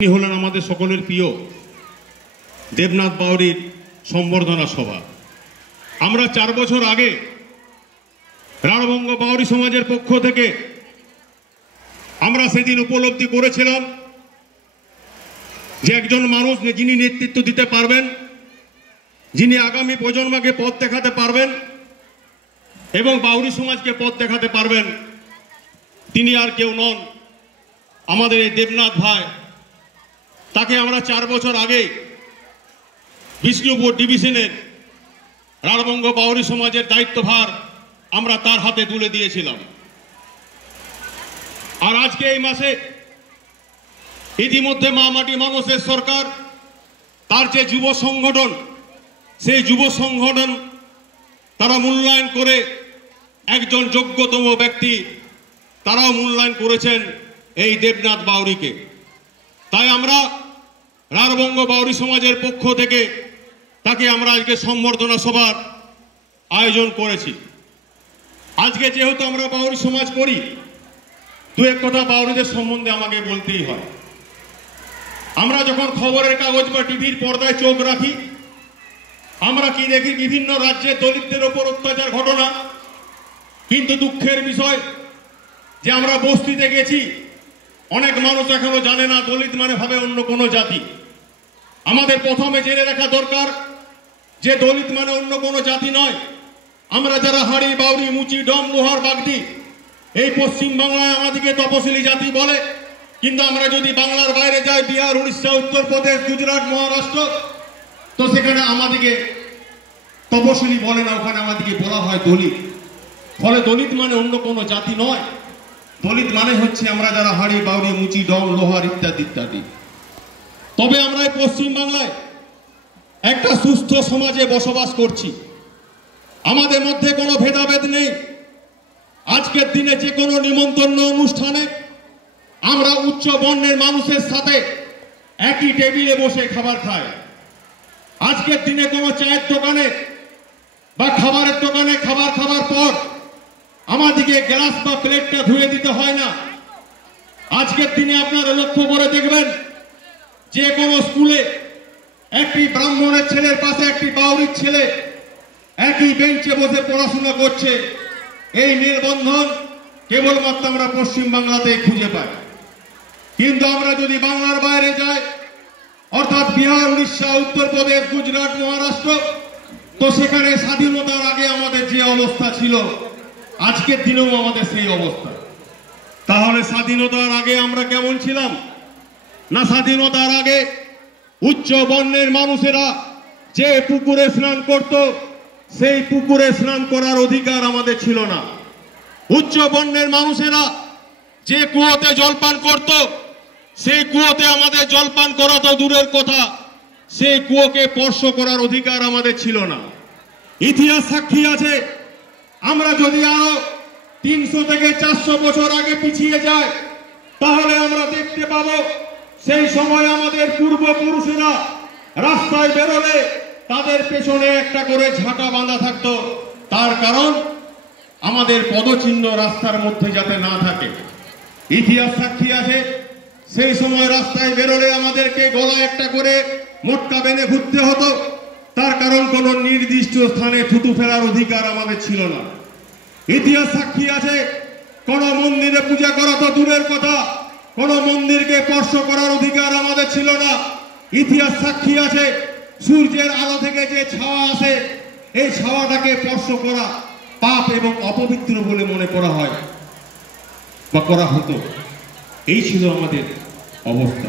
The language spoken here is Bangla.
তিনি হলেন আমাদের সকলের প্রিয় দেবনাথ বাউরির সম্বর্ধনা সভা। আমরা 4 বছর আগে রাঢ়বঙ্গ বাউরি সমাজের পক্ষ থেকে আমরা সেদিন উপলব্ধি করেছিলাম যে একজন মানুষ যিনি নেতৃত্ব দিতে পারবেন, যিনি আগামী প্রজন্মকে পথ দেখাতে পারবেন এবং বাউরি সমাজকে পথ দেখাতে পারবেন, তিনি আর কেউ নন, আমাদের এই দেবনাথ ভাই। তাকে আমরা 4 বছর আগে বিষ্ণুপুর ডিভিশনের রাঢ়বঙ্গ বাউরি সমাজের দায়িত্বভার আমরা তার হাতে তুলে দিয়েছিলাম। আর আজকে এই মাসে ইতিমধ্যে মা মাটি মানুষের সরকার তার যে যুব সংগঠন, সেই যুব সংগঠন তারা মূল্যায়ন করে একজন যোগ্যতম ব্যক্তি তারাও মূল্যায়ন করেছেন এই দেবনাথ বাউরিকে। তাই আমরা রাঢ়বঙ্গ বাউরি সমাজের পক্ষ থেকে তাকে আমরা আজকে সম্বর্ধনা সভার আয়োজন করেছি। আজকে যেহেতু আমরা বাউরি সমাজ করি, দু এক কথা বাউরিদের সম্বন্ধে আমাকে বলতেই হয়। আমরা যখন খবরের কাগজ বা টিভির পর্দায় চোখ রাখি, আমরা কি দেখি? বিভিন্ন রাজ্যে দলিতদের ওপর অত্যাচার ঘটনা। কিন্তু দুঃখের বিষয় যে আমরা বস্তিতে গেছি, অনেক মানুষ এখনো জানে না দলিত মানে ভাবে অন্য কোনো জাতি। আমাদের প্রথমে জেনে রাখা দরকার যে দলিত মানে অন্য কোনো জাতি নয়। আমরা যারা হাড়ি, বাউরি, মুচি, ডম, লোহার, বাগদি, এই পশ্চিম বাংলায় আমাদেরকে তপশিলি জাতি বলে। কিন্তু আমরা যদি বাংলার বাইরে যাই, বিহার, উড়িষ্যা, উত্তরপ্রদেশ, গুজরাট, মহারাষ্ট্র, তো সেখানে আমাদেরকে তপশিলি বলে না, ওখানে আমাদেরকে বলা হয় দলিত। ফলে দলিত মানে অন্য কোনো জাতি নয়। দলিত মানে হচ্ছে আমরা যারা হাড়ি, বাউরি, মুচি, ডম, লোহার ইত্যাদি ইত্যাদি। তবে আমরা এই পশ্চিম বাংলায় একটা সুস্থ সমাজে বসবাস করছি। আমাদের মধ্যে কোনো ভেদাভেদ নেই। আজকের দিনে যে কোনো নিমন্ত্রণ অনুষ্ঠানে আমরা উচ্চ বর্ণের মানুষের সাথে একই টেবিলে বসে খাবার খাই। আজকের দিনে কোনো চায়ের দোকানে বা খাবারের দোকানে খাবার খাবার পর আমাদেরকে গ্লাস বা প্লেটটা ধুয়ে দিতে হয় না। আজকের দিনে আপনারা লক্ষ্য করে দেখবেন, যে কোনো স্কুলে একটি ব্রাহ্মণের ছেলের পাশে একটি বাউরির ছেলে একই বেঞ্চে বসে পড়াশোনা করছে। এই মেলবন্ধন কেবলমাত্র আমরা পশ্চিম বাংলাতেই খুঁজে পাই। কিন্তু আমরা যদি বাংলার বাইরে যাই, অর্থাৎ বিহার, উড়িষ্যা, উত্তরপ্রদেশ, গুজরাট, মহারাষ্ট্র, তো সেখানে স্বাধীনতার আগে আমাদের যে অবস্থা ছিল, আজকের দিনেও আমাদের সেই অবস্থা। তাহলে স্বাধীনতার আগে আমরা কেমন ছিলাম? না, স্বাধীনতার আগে উচ্চ বর্ণের মানুষেরা যে পুকুরে স্নান করত, সেই পুকুরে স্নান করার অধিকার আমাদের ছিল না। উচ্চ বর্ণের মানুষেরা যে কুয়োতে জলপান করত, সেই কুয়োতে আমাদের জলপান করা তো দূরের কথা, সেই কুয়োকে স্পর্শ করার অধিকার আমাদের ছিল না। ইতিহাস সাক্ষী আছে। আমরা যদি আরো 300 থেকে 400 বছর আগে পিছিয়ে যাই, তাহলে আমরা দেখতে পাবো সেই সময় আমাদের পূর্বপুরুষেরা রাস্তায় বেরোলে তাদের পেছনে একটা করে ঝাঁটা বাঁধা থাকতো। তার কারণ আমাদের পদচিহ্ন রাস্তার মধ্যে যাতে না থাকে। ইতিহাস সাক্ষী আছে, সেই সময় রাস্তায় বেরোলে আমাদেরকে গলায় একটা করে মোটকা বেঁধে ঘুরতে হতো। তার কারণ কোন নির্দিষ্ট স্থানে থুতু ফেলার অধিকার আমাদের ছিল না। ইতিহাস সাক্ষী আছে, কোন মন্দিরে পূজা করা তো দূরের কথা, কোন মন্দিরকে স্পর্শ করার অধিকার আমাদের ছিল না। ইতিহাস সাক্ষী আছে, সূর্যের আলো থেকে যে ছায়া আসে, এই ছায়াটাকে স্পর্শ করা পাপ এবং অপবিত্র বলে মনে করা হয় বা করা হতো। এই ছিল আমাদের অবস্থা।